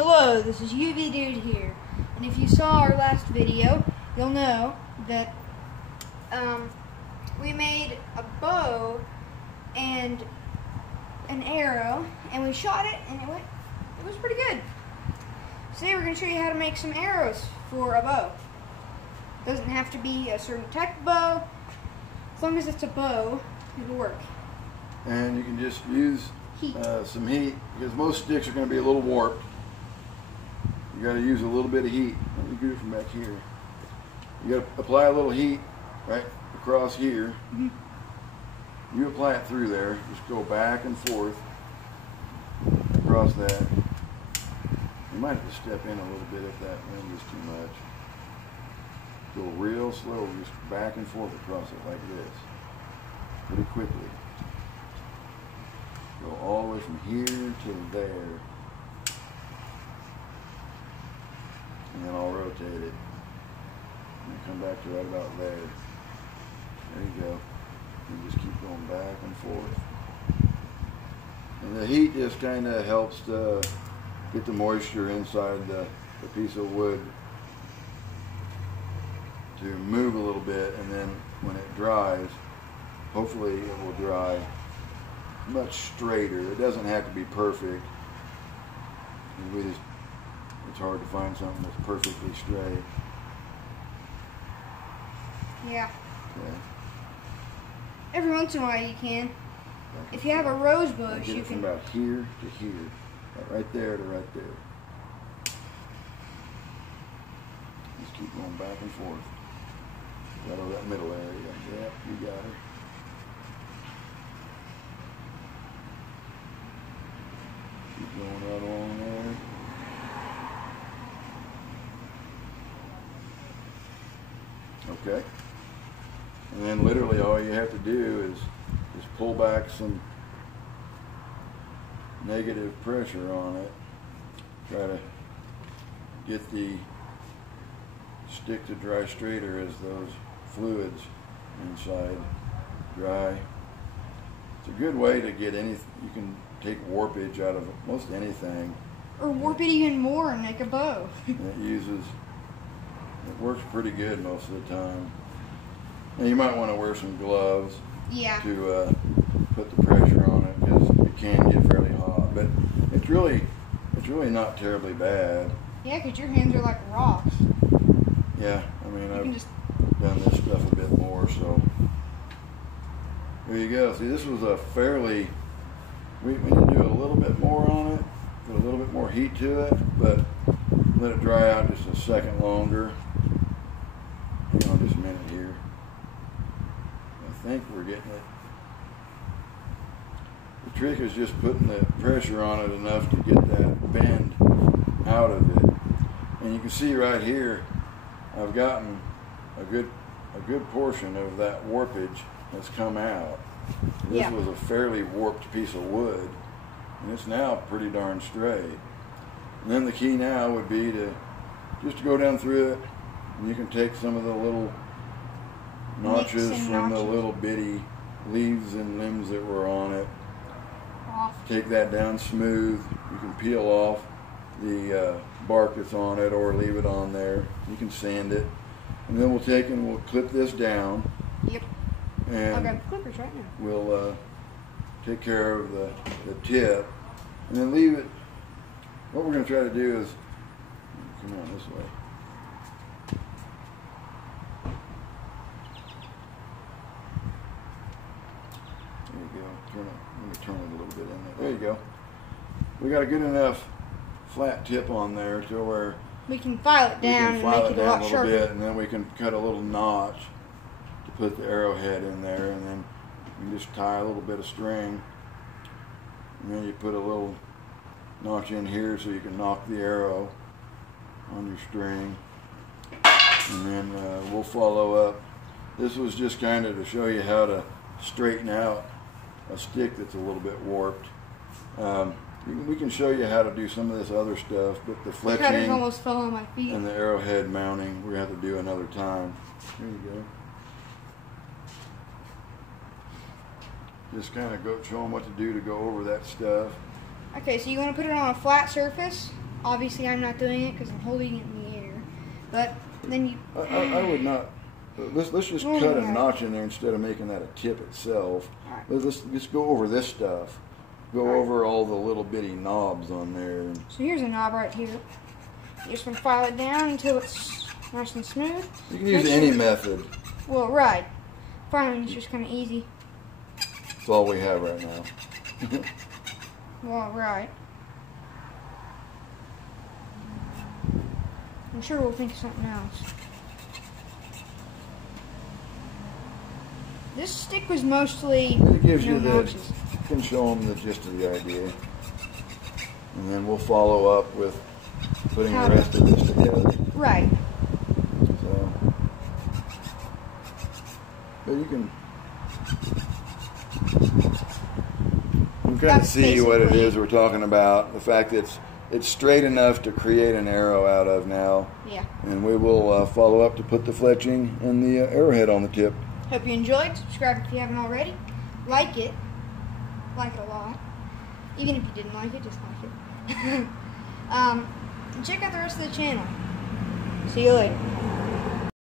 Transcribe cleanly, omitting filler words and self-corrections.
Hello, this is UV Dude here, and if you saw our last video, you'll know that we made a bow and an arrow, and we shot it, and it was pretty good. Today we're going to show you how to make some arrows for a bow. It doesn't have to be a certain type of bow. As long as it's a bow, it'll work. And you can just use Heat. some heat, because most sticks are going to be a little warped. You got to use a little bit of heat. Let me do it from back here. You got to apply a little heat right across here. Mm-hmm. You apply it through there. Just go back and forth across that. You might have to step in a little bit if that wind is too much. Go real slow, just back and forth across it like this, pretty quickly. Go all the way from here to there. And then I'll rotate it. And come back to right about there. There you go. And just keep going back and forth. And the heat just kind of helps to get the moisture inside the piece of wood to move a little bit, and then when it dries, hopefully it will dry much straighter. It doesn't have to be perfect. It's hard to find something that's perfectly straight. Yeah. Okay. Every once in a while you can. If you have a rose bush, you can. From about here to here, right there to right there. Just keep going back and forth. Right over that middle area. Yep, you got it. Keep going right along there. Okay. And then literally all you have to do is just pull back some negative pressure on it. Try to get the stick to dry straighter as those fluids inside dry. It's a good way to get you can take warpage out of most anything. Or warp it even more and make a bow. It works pretty good most of the time. Now you might want to wear some gloves. Yeah. To put the pressure on it, because it can get fairly hot. But it's really not terribly bad. Yeah, because your hands are like rocks. Yeah, I mean I've done this stuff a bit more, so there you go. See, this was a fairly. We need to do a little bit more on it, put a little bit more heat to it, but let it dry out just a second longer. Hang on just a minute here. I think we're getting it. The trick is just putting the pressure on it enough to get that bend out of it. And you can see right here, I've gotten a good portion of that warpage that's come out. This was a fairly warped piece of wood, and it's now pretty darn straight. And then the key now would be to just go down through it, and you can take some of the little notches from the little bitty leaves and limbs that were on it. Take that down smooth. You can peel off the bark that's on it or leave it on there. You can sand it. And then we'll clip this down. Yep. And I'll grab the clippers right now. We'll take care of the tip. And then leave it. What we're going to try to do is, come on this way. There you go. Let me turn it a little bit in there. There you go. We got a good enough flat tip on there to where we can file it down and make it a lot sharper. Bit, and then we can cut a little notch to put the arrowhead in there, and then you just tie a little bit of string, and then you put a little notch in here so you can knock the arrow on your string, and then we'll follow up. This was just kind of to show you how to straighten out a stick that's a little bit warped. We can show you how to do some of this other stuff, but the fletching almost fell on my feet. And the arrowhead mounting we're going to have to do another time. Here you go. Just kind of show them what to do to go over that stuff. Okay, so you want to put it on a flat surface? Obviously, I'm not doing it because I'm holding it in the air. But then you... I would not. Let's just cut a notch in there instead of making that a tip itself. Right. Let's go over this stuff. Go over all the little bitty knobs on there. So here's a knob right here. You just want to file it down until it's nice and smooth. You can use any method. Well, right. Filing is just kind of easy. That's all we have right now. Well, right. I'm sure we'll think of something else. This stick was mostly It gives you the, notches. you can show them the gist of the idea. And then we'll follow up with putting the rest of this together. Right. So, but you can kind of see what it is we're talking about. The fact that it's straight enough to create an arrow out of now. Yeah. And we will follow up to put the fletching and the arrowhead on the tip. Hope you enjoyed. Subscribe if you haven't already. Like it. Like it a lot. Even if you didn't like it, just like it. And check out the rest of the channel. See you later.